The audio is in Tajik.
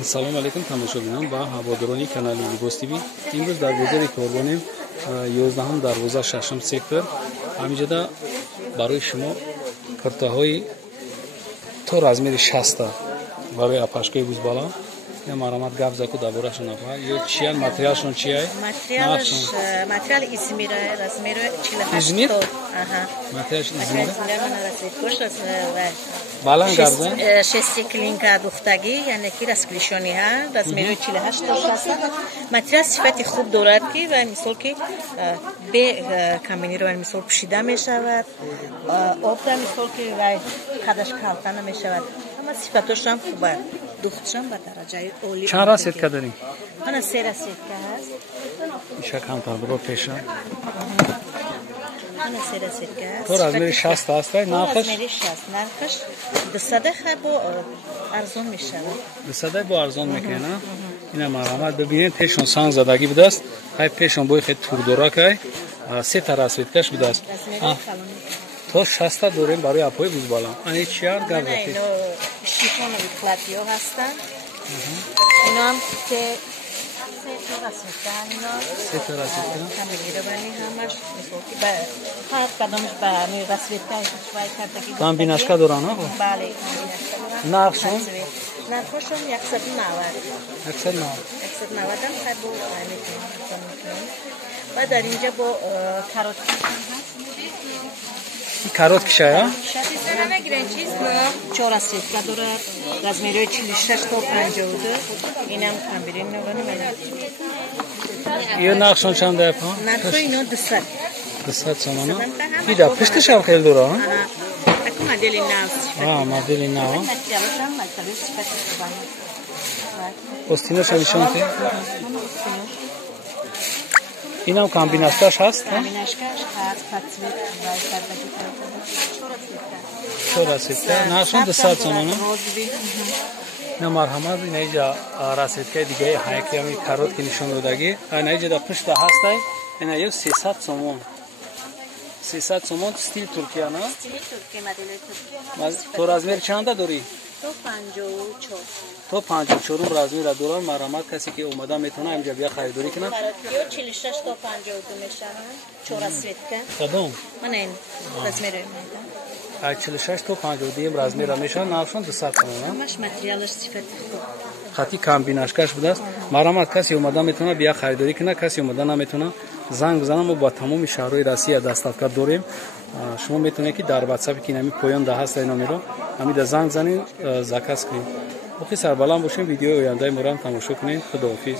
Салом алейкум тамошобинон ба ҳаводорони канали Libos TV. Имрӯз дар видеое кор менем 11 дарвоза 6 сектор. Ҳаминҷода барои шумо куртаҳои то размери 60 барои апашкаи бузбала я марамат гап заку даборашон афа ё чиян материалшон чияй? Материал Измира, размери 48. Измир? Ага. Материал Измир. Балан Балан габза? Шестиклинка духтаги, яъне ки расклишони ҳа, размери 48 то 60. Материал сифати хуб дорад ки ва мисол ки бе каминирован мисол пушида мешавад, обда мисол ки вай қадаш калта намешавад. Ҳама сифатошам хуба. Духтшам ба дараҷаи оли. Чанд расетка дорем? Мана 3 расетка ҳаст. Иша камтар бро пеша. Мана 3 расетка ҳаст. То размери 60 аст, вай нархаш? Размери 60. Нархаш 200 хабо арзон мешавад. 200 бо арзон мекена. Ина марамат бибинед пешон санг задагӣ будааст. Ҳай пешон бои хеле турдоракай. 3 та расеткаш будааст. То 60 дорем барои апои бузбала. Ани чияр гап зафи? Шифонови платиё ҳастанд. Ино ҳам те 3 та расетка ино. 3 та расетка. Каминировани ҳамаш мисол ки ба ҳар кадомаш ба ми расетка ишвай кардагӣ. Комбинашка доран а? Бале, комбинашка доран. Нархшон? Нархошон 190. 190 ам хай бо метавонем. Ва дар инҷа бо каротки карот кишая? Чора сетка дорад. Размери 46 то 52. Инам комбинировани менад. Ё нархшон чанд апа? Нархи ино 200. 200 сомона. Ида пушташам хел дора? Таку модели нав. Модели нав. Материалшам мактаби сифати хубан. Остиношам нишонте? Инам комбинашкаш ҳаст? Комбинашкаш ҳаст, подсвет вай кардаги кардагӣ. Чора сетка. Нархшон 200 сомона. На марҳамат инаиҷа расеткаи дигаи ҳайками каротки нишон додагӣ. Инаиҷада пушта ҳастай. Ина ё 300 сомон. 300 сомон стил Туркия, на? Стили Туркия, модели Туркия. То размер чанда дорӣ? То 54. То 54 размера дорам. Марҳамат касе ки омада метавона инҷа бия харидорӣ кунад. Каротиё 46 то 52 мешаванд. Чора светка. Кадом? Мана ин размери майдан. 46 то 52 размера мешаванд. Нархшон 200 сомон. Ҳамаш материалаш сифати хуб. хати комбинашкаш будааст. Марҳамат касе омада метавона бия харидорӣ кунад, касе омада наметавона занг бизанам. Мо ба тамоми шаҳрҳои Россия доставка дорем. Шумо метавонед ки дар WhatsApp ки нами поёнда ҳаст ин номеро ҳамида занг занед, заказ кунед. Охи сарбаланд бошем. Видеои ояндаи моро ҳам тамошо кунед. Худоҳофиз.